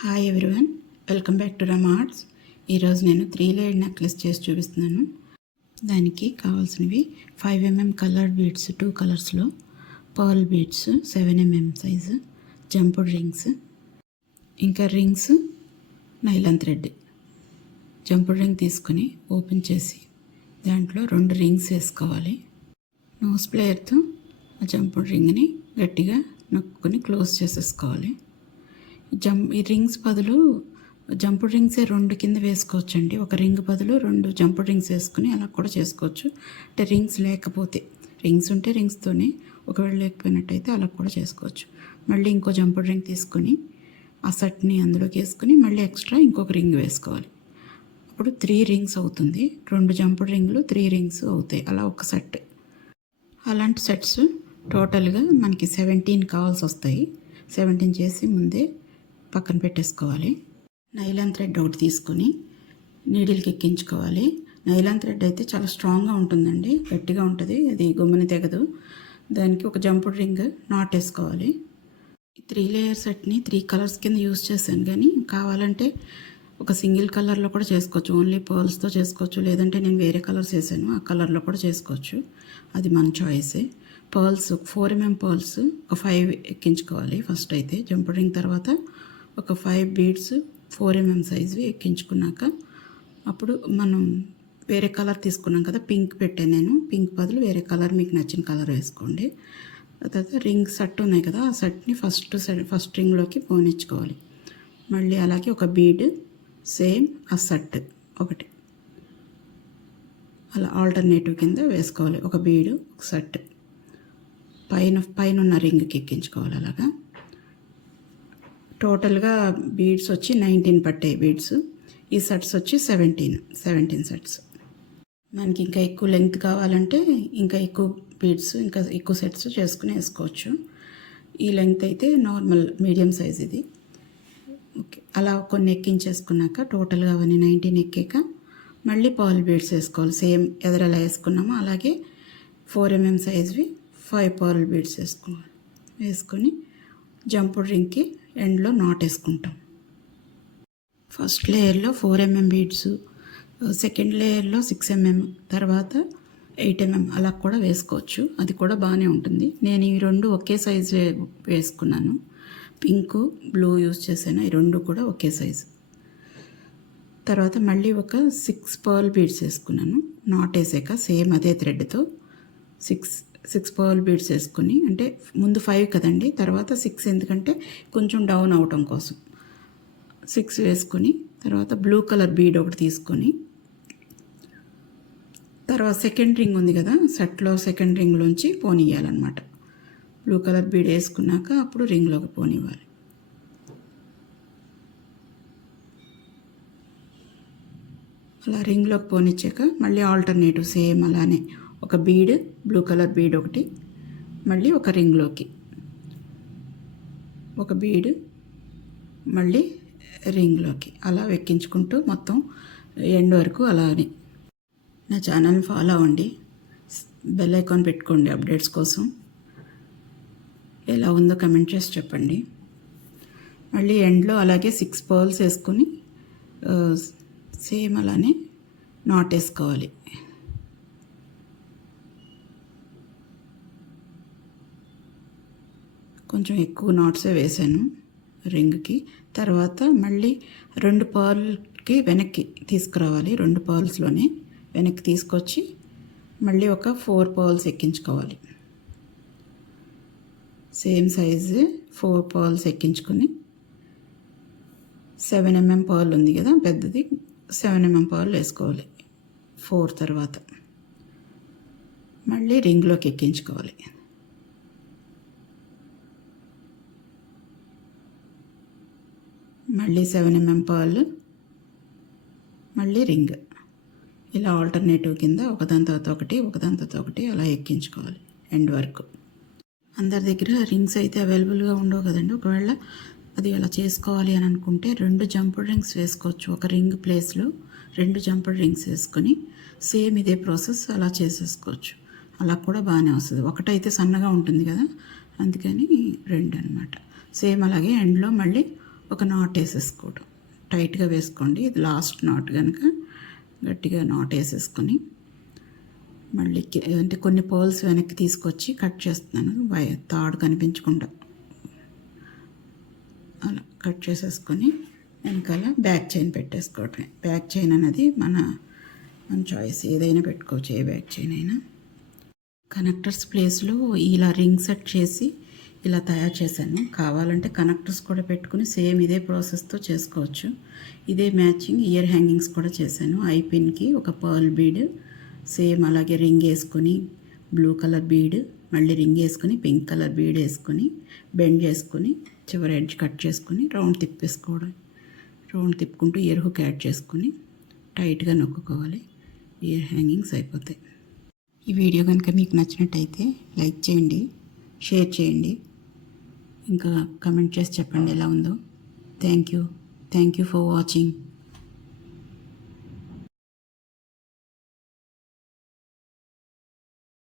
Hi everyone, welcome back to rum arts. ఈరోజు నేను 3 layered necklace చేసి చూపిస్తున్నాను. దానికి కావాల్సినవి 5mm కలర్ బీడ్స్ 2 కలర్స్లో, pearl beads 7mm size, jump rings, ఇంకా rings, nylon thread. Jump ring తీసుకుని ఓపెన్ చేసి దాంట్లో 2 రింగ్స్ వేసుకోవాలి. నోస్ ప్లేయర్తో ఆ జంపుడ్ రింగ్ని గట్టిగా నొక్కుని క్లోజ్ చేసేసుకోవాలి. ఈ రింగ్స్ బదులు జంపుడ్ రింగ్సే 2 కింద వేసుకోవచ్చండి. ఒక రింగ్ బదులు 2 జంపుడ్ రింగ్స్ వేసుకుని అలా కూడా చేసుకోవచ్చు. అంటే రింగ్స్ లేకపోతే, రింగ్స్ ఉంటే రింగ్స్తోనే, ఒకవేళ లేకపోయినట్టయితే అలా కూడా చేసుకోవచ్చు. మళ్ళీ ఇంకో జంపుడ్ రింగ్ తీసుకుని ఆ సెట్ని అందులోకి వేసుకుని మళ్ళీ ఎక్స్ట్రా ఇంకొక రింగ్ వేసుకోవాలి. అప్పుడు 3 రింగ్స్ అవుతుంది. 2 జంపుడ్ రింగ్లు 3 రింగ్స్ అవుతాయి. అలా ఒక సెట్. అలాంటి సెట్స్ టోటల్గా మనకి 17 కావాల్సి వస్తాయి. 17 చేసి ముందే పక్కన పెట్టేసుకోవాలి. నైలాన్ థ్రెడ్ ఒకటి తీసుకొని నీడిల్కి ఎక్కించుకోవాలి. నైలాన్ థ్రెడ్ అయితే చాలా స్ట్రాంగ్గా ఉంటుందండి, గట్టిగా ఉంటుంది, అది గమ్ముని తెగదు. దానికి ఒక జంపుడ్ రింగ్ నాట్ వేసుకోవాలి. 3 లేయర్ సెట్ని 3 కలర్స్ కింద యూజ్ చేశాను, కానీ కావాలంటే ఒక సింగిల్ కలర్లో కూడా చేసుకోవచ్చు. ఓన్లీ పర్ల్స్తో చేసుకోవచ్చు, లేదంటే నేను వేరే కలర్స్ వేసాను ఆ కలర్లో కూడా చేసుకోవచ్చు. అది మన చాయిసే. పర్ల్స్ 4mm పర్ల్స్ ఒక 5 ఎక్కించుకోవాలి ఫస్ట్ అయితే. జంపుడ్ రింగ్ తర్వాత ఒక 5 బీడ్స్ 4mm సైజువి ఎక్కించుకున్నాక అప్పుడు మనం వేరే కలర్ తీసుకున్నాం కదా, పింక్ పెట్టాను నేను. పింక్ బదులు వేరే కలర్ మీకు నచ్చిన కలర్ వేసుకోండి. తర్వాత రింగ్ సెట్ ఉన్నాయి కదా, ఆ సెట్ని ఫస్ట్ రింగ్లోకి పోనిచ్చుకోవాలి. మళ్ళీ అలాగే ఒక బీడ్ సేమ్ ఆ సెట్ ఒకటి అలా ఆల్టర్నేటివ్ కింద వేసుకోవాలి. ఒక బీడు ఒక సెట్ పైన ఉన్న రింగ్కి ఎక్కించుకోవాలి. అలాగా టోటల్గా బీడ్స్ వచ్చి 19 పట్టాయి బీడ్స్. ఈ సెట్స్ వచ్చి 17 సెట్స్. మనకి ఇంకా ఎక్కువ లెంగ్త్ కావాలంటే ఇంకా ఎక్కువ బీడ్స్, ఇంకా ఎక్కువ సెట్స్ చేసుకుని వేసుకోవచ్చు. ఈ లెంగ్త్ అయితే నార్మల్ మీడియం సైజ్ ఇది. ఓకే, అలా కొన్ని ఎక్కించేసుకున్నాక టోటల్గా అవన్నీ 19 ఎక్కాక మళ్ళీ పర్ల్ బీడ్స్ వేసుకోవాలి. సేమ్ ఎదురెలా వేసుకున్నామో అలాగే 4mm సైజ్వి 5 పర్ల్ బీడ్స్ వేసుకొని జంపుడ్ రింగ్కి ఎండ్లో నాట్ వేసుకుంటాం. ఫస్ట్ లేయర్లో 4mm బీడ్స్, సెకండ్ లేయర్లో 6mm, తర్వాత 8mm అలా కూడా వేసుకోవచ్చు. అది కూడా బాగానే ఉంటుంది. నేను ఈ 2 ఒకే సైజు వేసుకున్నాను. పింక్ బ్లూ యూజ్ చేశాను. ఈ 2 కూడా ఒకే సైజు. తర్వాత మళ్ళీ ఒక 6 పర్ల్ బీడ్స్ వేసుకున్నాను. నాట్ వేసాక సేమ్ అదే థ్రెడ్తో 6 పర్ల్ బీడ్స్ వేసుకుని, అంటే ముందు 5 కదండి, తర్వాత 6 ఎందుకంటే కొంచెం డౌన్ అవటం కోసం 6 వేసుకొని తర్వాత బ్లూ కలర్ బీడ్ ఒకటి తీసుకొని తర్వాత సెకండ్ రింగ్ ఉంది కదా సెట్లో, సెకండ్ రింగ్లోంచి పోనివ్వాలన్నమాట. బ్లూ కలర్ బీడ్ వేసుకున్నాక అప్పుడు రింగ్లోకి పోనివ్వాలి. అలా రింగ్లోకి పోనిచ్చాక మళ్ళీ ఆల్టర్నేటివ్ సేమ్ అలానే ఒక బీడ్, బ్లూ కలర్ బీడ్ ఒకటి, మళ్ళీ ఒక రింగ్లోకి ఒక బీడ్, మళ్ళీ రింగ్లోకి అలా ఎక్కించుకుంటూ మొత్తం ఎండ్ వరకు అలానే. నా ఛానల్ని ఫాలో అవ్వండి, బెల్ ఐకాన్ పెట్టుకోండి అప్డేట్స్ కోసం. ఎలా ఉందో కమెంట్ చేసి చెప్పండి. మళ్ళీ ఎండ్లో అలాగే 6 పర్ల్స్ వేసుకొని సేమ్ అలానే నాట్ వేసుకోవాలి. కొంచెం ఎక్కువ నాట్సే వేసాను రింగ్కి. తర్వాత మళ్ళీ 2 పర్ల్కి వెనక్కి తీసుకురావాలి. 2 పర్ల్స్లోనే వెనక్కి తీసుకొచ్చి మళ్ళీ ఒక 4 పర్ల్స్ ఎక్కించుకోవాలి. సేమ్ సైజు 4 పర్ల్స్ ఎక్కించుకొని 7mm పర్ల్ ఉంది కదా పెద్దది, 7mm పర్ల్ వేసుకోవాలి. 4 తర్వాత మళ్ళీ రింగ్లోకి ఎక్కించుకోవాలి. మళ్ళీ 7mm పర్ల్, మళ్ళీ రింగ్, ఇలా ఆల్టర్నేటివ్ కింద ఒకదాని తర్వాత ఒకటి అలా ఎక్కించుకోవాలి ఎండ్ వరకు. అందరి దగ్గర రింగ్స్ అయితే అవైలబుల్గా ఉండవు కదండి. ఒకవేళ అది అలా చేసుకోవాలి అని అనుకుంటే 2 జంపుడ్ రింగ్స్ వేసుకోవచ్చు. ఒక రింగ్ ప్లేస్లో 2 జంపుడ్ రింగ్స్ వేసుకొని సేమ్ ఇదే ప్రాసెస్ అలా చేసేసుకోవచ్చు. అలా కూడా బాగానే వస్తుంది. ఒకటైతే సన్నగా ఉంటుంది కదా, అందుకని 2 అనమాట. సేమ్ అలాగే ఎండ్లో మళ్ళీ ఒక నాట్ వేసేసుకోవడం. టైట్గా వేసుకోండి. ఇది లాస్ట్ నాట్ కనుక గట్టిగా నాట్ వేసేసుకొని మళ్ళీ అంటే కొన్ని పర్ల్స్ వెనక్కి తీసుకొచ్చి కట్ చేస్తున్నాను. తాడు కనిపించకుండా అలా కట్ చేసేసుకొని వెనకాల బ్యాక్ చైన్ పెట్టేసుకోవటమే. బ్యాక్ చైన్ అనేది మన చాయిస్, ఏదైనా పెట్టుకోవచ్చు, ఏ బ్యాక్ చైన్ అయినా. కనెక్టర్స్ ప్లేస్లో ఇలా రింగ్ సెట్ చేసి ఇలా తయారు చేశాను. కావాలంటే కనెక్టర్స్ కూడా పెట్టుకుని సేమ్ ఇదే ప్రాసెస్తో చేసుకోవచ్చు. ఇదే మ్యాచింగ్ ఇయర్ హ్యాంగింగ్స్ కూడా చేశాను. ఐ పిన్కి ఒక పర్ల్ బీడ్, సేమ్ అలాగే రింగ్ వేసుకొని బ్లూ కలర్ బీడ్, మళ్ళీ రింగ్ వేసుకొని పింక్ కలర్ బీడ్ వేసుకొని బెండ్ చేసుకొని చివరి ఎడ్జ్ కట్ చేసుకొని రౌండ్ తిప్పేసుకోవడం. రౌండ్ తిప్పుకుంటూ ఇయర్ హుక్ యాడ్ చేసుకొని టైట్గా నొక్కుకోవాలి. ఇయర్ హ్యాంగింగ్స్ అయిపోతాయి. ఈ వీడియో కనుక మీకు నచ్చినట్టయితే లైక్ చేయండి, షేర్ చేయండి, ఇంకా కమెంట్ చేసి చెప్పండి ఎలా ఉందో. Thank you for watching.